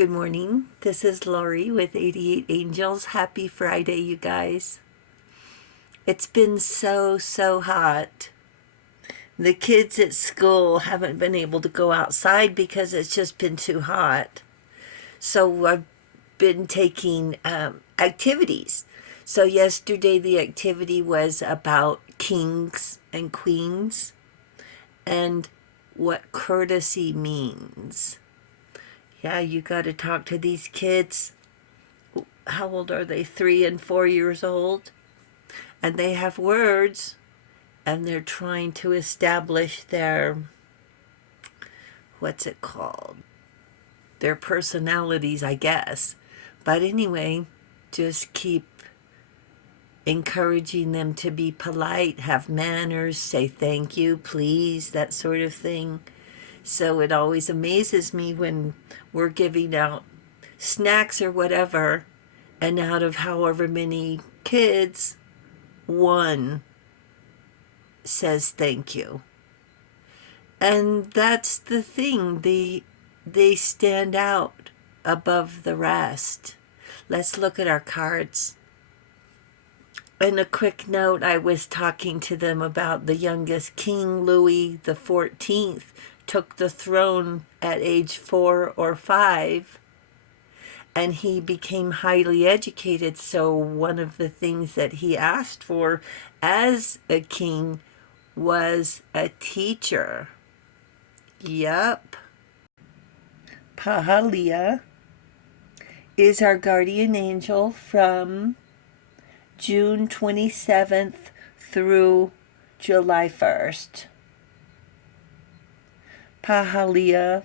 Good morning. This is Lori with 88 Angels. Happy Friday, you guys. It's been so hot. The kids at school haven't been able to go outside because it's just been too hot. So I've been taking activities. So yesterday the activity was about kings and queens and what courtesy means. Yeah, you got to talk to these kids. How old are they? 3 and 4 years old. And they have words, and they're trying to establish their, what's it called? Their personalities, I guess. But anyway, just keep encouraging them to be polite, have manners, say thank you, please, that sort of thing. So it always amazes me when we're giving out snacks or whatever, and out of however many kids, one says thank you. And that's the thing. They stand out above the rest. Let's look at our cards. In a quick note, I was talking to them about the youngest king, Louis the 14th, took the throne at age 4 or 5, and he became highly educated. So one of the things that he asked for as a king was a teacher. Yup. Pahalia is our guardian angel from June 27th through July 1st. Pahalia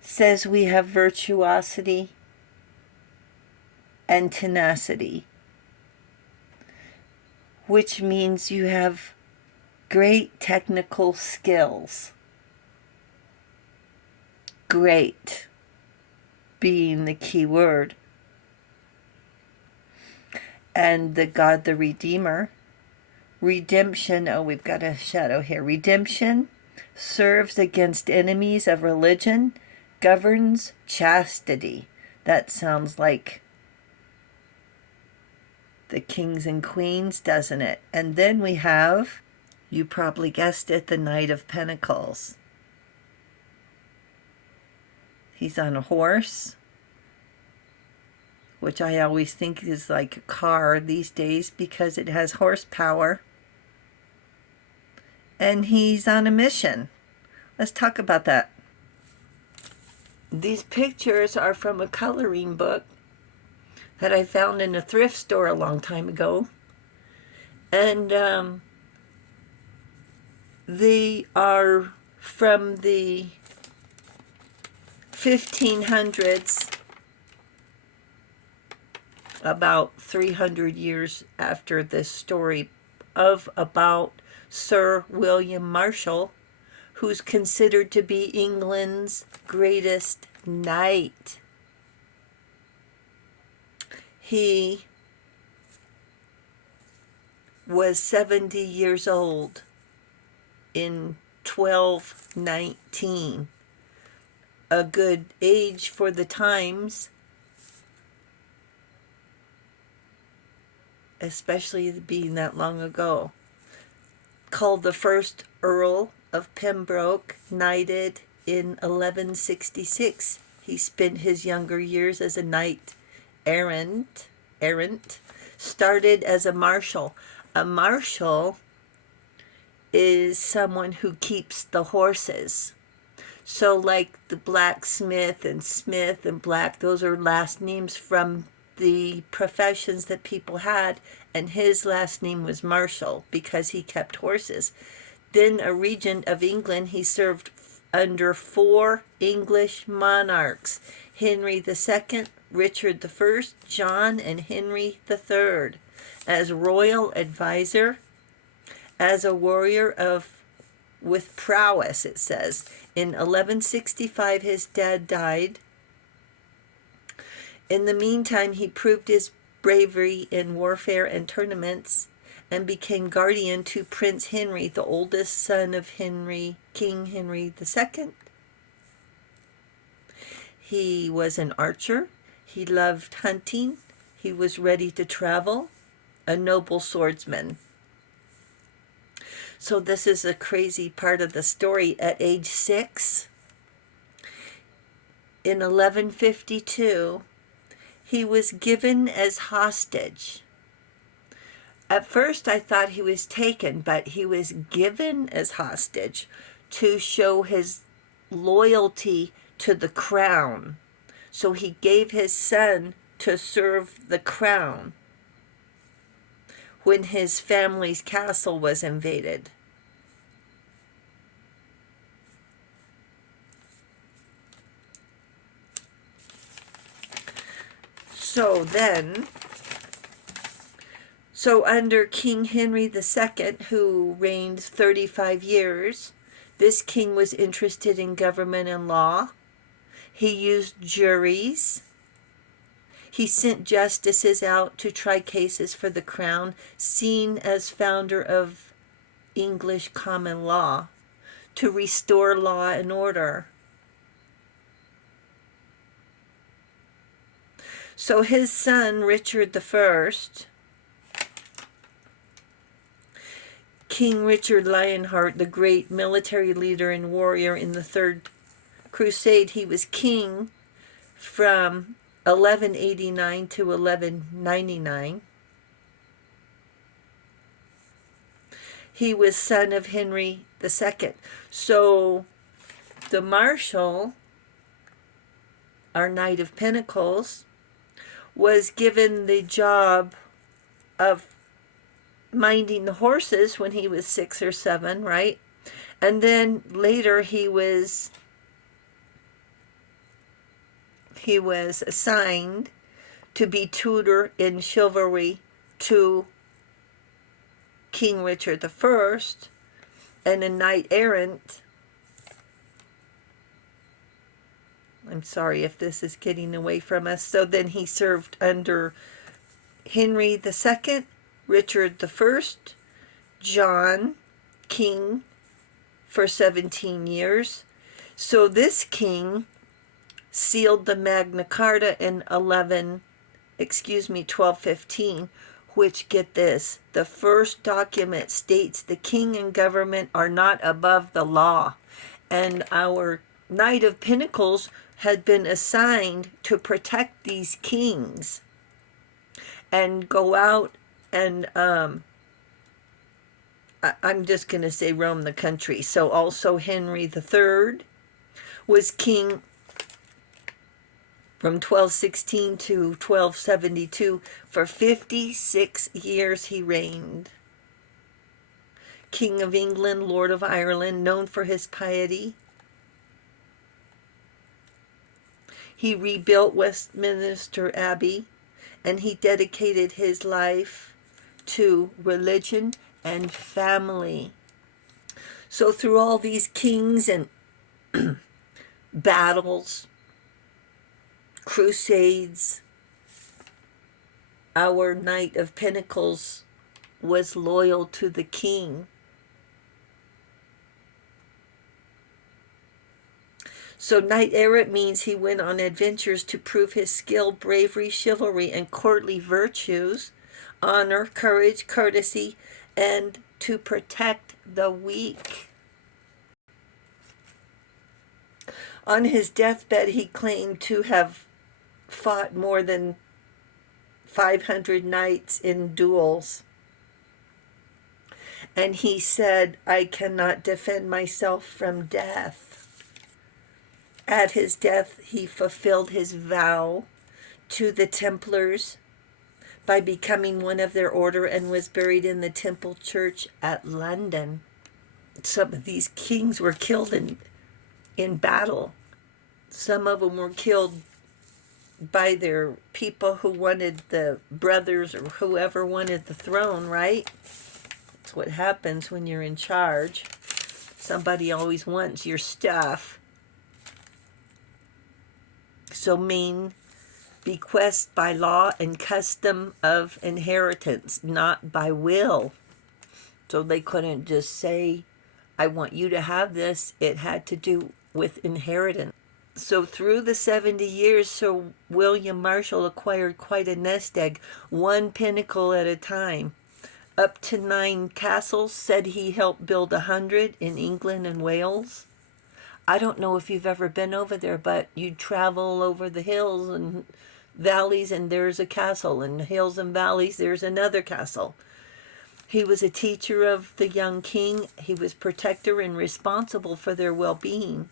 says we have virtuosity and tenacity, which means you have great technical skills. Great being the key word. And the God, the Redeemer. Redemption, we've got a shadow here. Redemption serves against enemies of religion, governs chastity. That sounds like the kings and queens, doesn't it? And then we have, you probably guessed it, the Knight of Pentacles. He's on a horse, which I always think is like a car these days because it has horsepower. And he's on a mission. Let's talk about that. These pictures are from a coloring book that I found in a thrift store a long time ago. And they are from the 1500s, about 300 years after this story, of about Sir William Marshall, who's considered to be England's greatest knight. He was 70 years old in 1219. A good age for the times, especially being that long ago. Called the first Earl of Pembroke, knighted in 1166. He spent his younger years as a knight errant, started as a marshal. A marshal is someone who keeps the horses. So like the blacksmith and smith and black, those are last names from the professions that people had, and his last name was Marshall because he kept horses. Then a regent of England, he served under 4 English monarchs: Henry II, Richard I, John, and Henry III. As royal advisor, as a warrior with prowess, it says. In 1165, his dad died. In the meantime, he proved his bravery in warfare and tournaments and became guardian to Prince Henry, the oldest son of King Henry II. He was an archer. He loved hunting. He was ready to travel. A noble swordsman. So this is a crazy part of the story. At age 6, in 1152, he was given as hostage. At first I thought he was taken, but he was given as hostage to show his loyalty to the crown. So he gave his son to serve the crown when his family's castle was invaded. So under King Henry II, who reigned 35 years, this king was interested in government and law. He used juries. He sent justices out to try cases for the crown, seen as founder of English common law, to restore law and order. So his son, Richard I, King Richard Lionheart, the great military leader and warrior in the Third Crusade, he was king from 1189 to 1199. He was son of Henry II. So the Marshal, our Knight of Pentacles, was given the job of minding the horses when he was 6 or 7, right? And then later he was assigned to be tutor in chivalry to King Richard I and a knight errant. I'm sorry if this is getting away from us. So then he served under Henry II, Richard I, John, king for 17 years. So this king sealed the Magna Carta in 1215, which, get this, the first document states the king and government are not above the law. And our Knight of Pentacles had been assigned to protect these kings and go out and, I'm just going to say roam the country. So also Henry III was king from 1216 to 1272. For 56 years he reigned. King of England, Lord of Ireland, known for his piety. He rebuilt Westminster Abbey, and he dedicated his life to religion and family. So through all these kings and battles, crusades, our Knight of Pentacles was loyal to the king. So knight errant means he went on adventures to prove his skill, bravery, chivalry, and courtly virtues, honor, courage, courtesy, and to protect the weak. On his deathbed, he claimed to have fought more than 500 knights in duels. And he said, "I cannot defend myself from death." At his death, he fulfilled his vow to the Templars by becoming one of their order and was buried in the Temple Church at London. Some of these kings were killed in battle. Some of them were killed by their people who wanted the brothers or whoever wanted the throne, right? That's what happens when you're in charge. Somebody always wants your stuff. So mean bequest by law and custom of inheritance, not by will. So they couldn't just say, "I want you to have this." It had to do with inheritance. So through the 70 years, Sir William Marshall acquired quite a nest egg, one pinnacle at a time. Up to 9 castles, said he helped build 100 in England and Wales. I don't know if you've ever been over there, but you travel over the hills and valleys and there's a castle, and hills and valleys there's another castle. He was a teacher of the young king. He was protector and responsible for their well-being.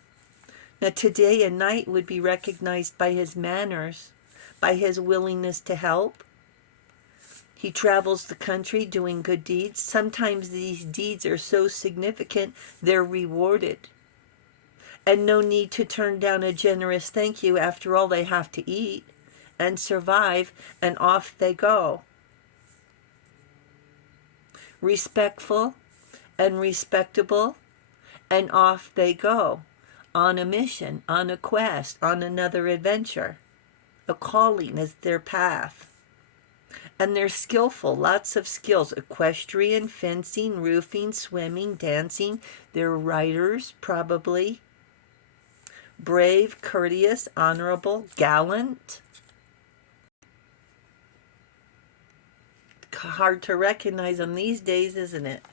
Now today a knight would be recognized by his manners, by his willingness to help. He travels the country doing good deeds. Sometimes these deeds are so significant they're rewarded. And no need to turn down a generous thank you. After all, they have to eat and survive, and off they go. Respectful and respectable, and off they go. On a mission, on a quest, on another adventure. A calling is their path. And they're skillful, lots of skills. Equestrian, fencing, roofing, swimming, dancing. They're writers, probably. Brave, courteous, honorable, gallant. Hard to recognize them these days, isn't it?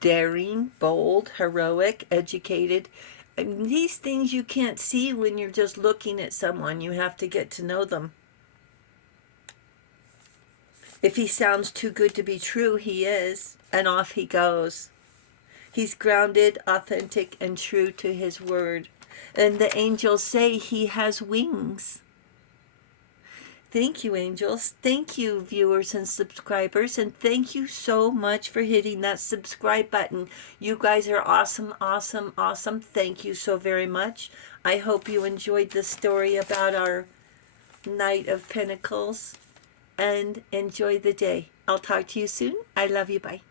Daring, bold, heroic, educated. I mean, these things you can't see when you're just looking at someone. You have to get to know them. If he sounds too good to be true, he is, and off he goes. He's grounded, authentic, and true to his word. And the angels say he has wings. Thank you, angels. Thank you, viewers and subscribers. And thank you so much for hitting that subscribe button. You guys are awesome, awesome, awesome. Thank you so very much. I hope you enjoyed this story about our Knight of Pentacles. And enjoy the day. I'll talk to you soon. I love you. Bye.